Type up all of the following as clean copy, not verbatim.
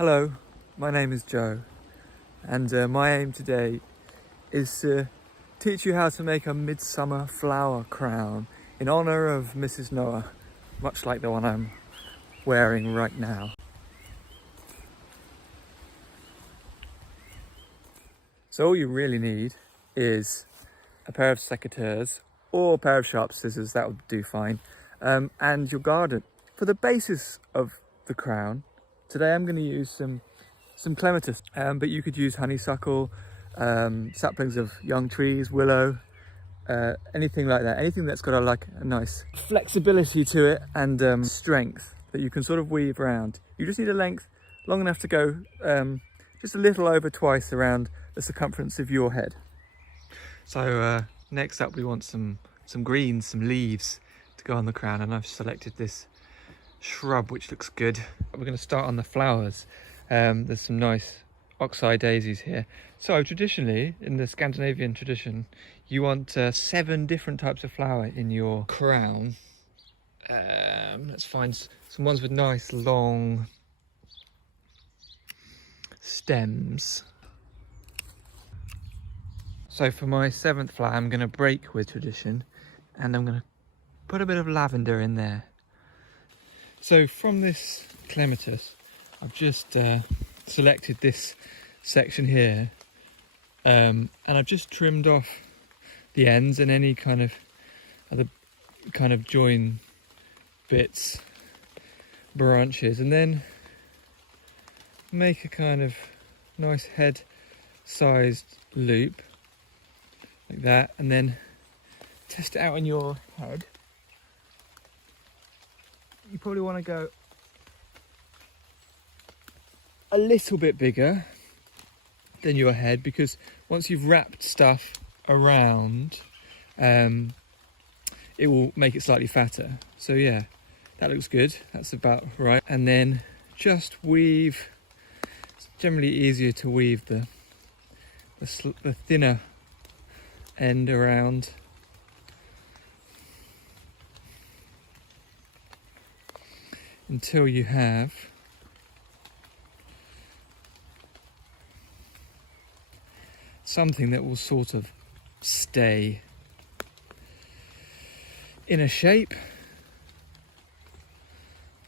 Hello, my name is Joe, and my aim today is to teach you how to make a midsummer flower crown in honour of Mrs. Noah, much like the one I'm wearing right now. So all you really need is a pair of secateurs or a pair of sharp scissors, that would do fine, and your garden. For the basis of the crown, today I'm going to use some clematis, but you could use honeysuckle, saplings of young trees, willow, anything like that. Anything that's got a nice flexibility to it and strength that you can sort of weave around. You just need a length long enough to go just a little over twice around the circumference of your head. So next up we want some greens, some leaves to go on the crown, and I've selected this shrub which looks good. We're going to start on the flowers. There's some nice oxeye daisies here. So traditionally, in the Scandinavian tradition, you want 7 different types of flower in your crown. Let's find some ones with nice long stems. So for my 7th flower, I'm going to break with tradition, and I'm going to put a bit of lavender in there. So from this clematis, I've just selected this section here, and I've just trimmed off the ends and any kind of other kind of join bits, branches, and then make a kind of nice head sized loop like that, and then test it out on your head. You probably want to go a little bit bigger than your head, because once you've wrapped stuff around, it will make it slightly fatter. So yeah, that looks good. That's about right. And then just weave. It's generally easier to weave the thinner end around. Until you have something that will sort of stay in a shape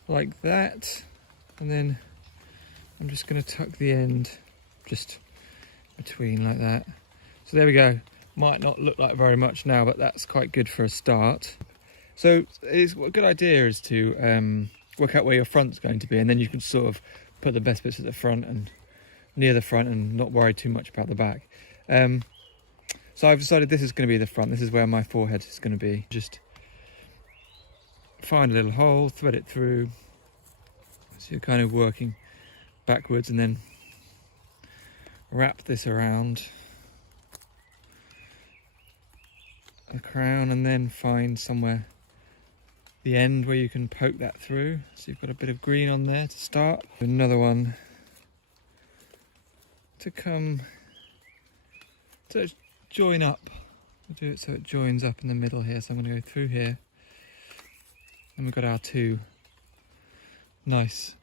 like that. And then I'm just going to tuck the end just between like that. So there we go. Might not look like very much now, but that's quite good for a start. So a good idea is to work out where your front's going to be, and then you can sort of put the best bits at the front and near the front and not worry too much about the back. So I've decided this is going to be the front. This is where my forehead is going to be. Just find a little hole, thread it through. So you're kind of working backwards, and then wrap this around the crown, and then find somewhere the end where you can poke that through. So you've got a bit of green on there to start. Another one to come to join up. We'll do it so it joins up in the middle here. So I'm going to go through here, and we've got our 2 nice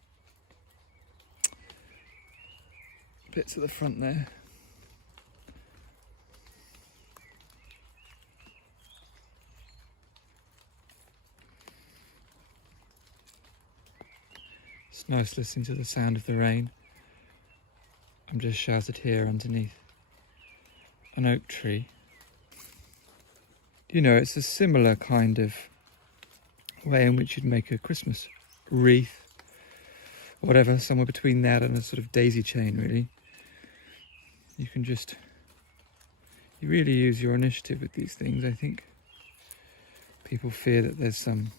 bits at the front there. It's nice listening to the sound of the rain. I'm just shouted here underneath an oak tree. You know, it's a similar kind of way in which you'd make a Christmas wreath or whatever, somewhere between that and a sort of daisy chain, really. You can just, you really use your initiative with these things. I think people fear that there's some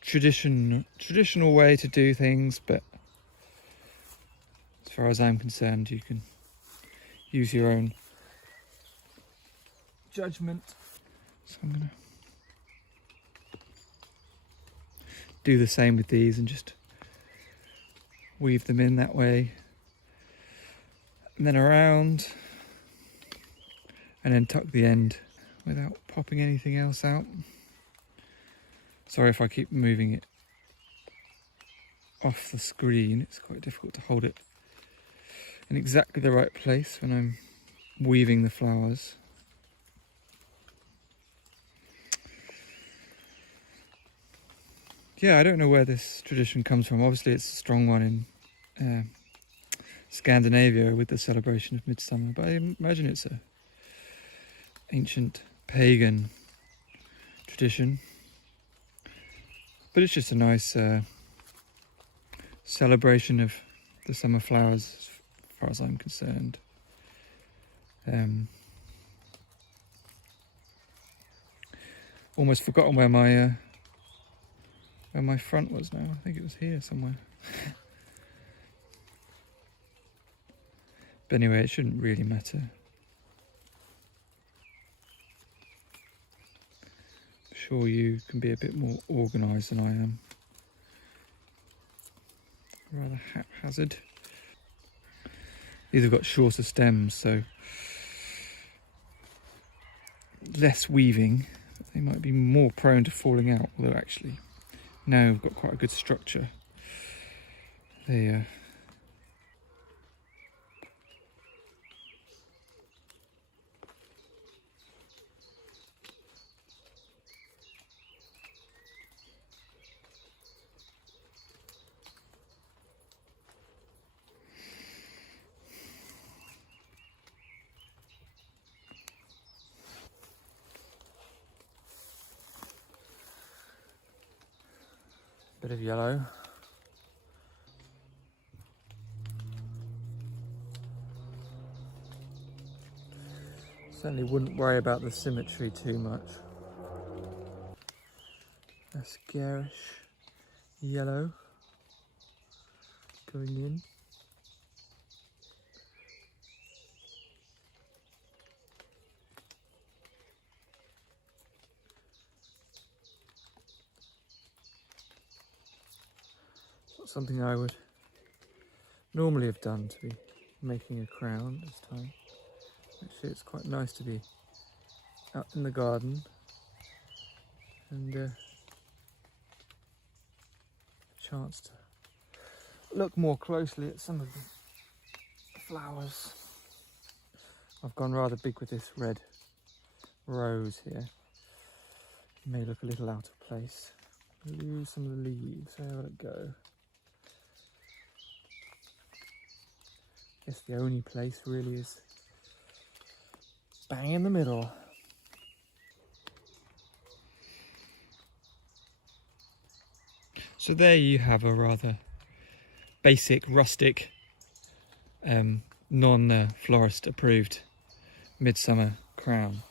traditional way to do things, but as far as I'm concerned, you can use your own judgment. So I'm going to do the same with these and just weave them in that way, and then around, and then tuck the end without popping anything else out. Sorry if I keep moving it off the screen. It's quite difficult to hold it in exactly the right place when I'm weaving the flowers. Yeah, I don't know where this tradition comes from. Obviously it's a strong one in Scandinavia with the celebration of Midsummer, but I imagine it's a ancient pagan tradition. But it's just a nice celebration of the summer flowers as far as I'm concerned. Almost forgotten where my front was now. I think it was here somewhere. But anyway, it shouldn't really matter. I'm sure you can be a bit more organised than I am. Rather haphazard. These have got shorter stems, so less weaving. They might be more prone to falling out, although actually now we've got quite a good structure. They bit of yellow. Certainly wouldn't worry about the symmetry too much. A garish yellow going in. It's not something I would normally have done, to be making a crown this time. Actually, it's quite nice to be out in the garden and a chance to look more closely at some of the flowers. I've gone rather big with this red rose here. It may look a little out of place. Lose some of the leaves, there will it go. Guess the only place really is bang in the middle. So there you have a rather basic, rustic, non-florist approved midsummer crown.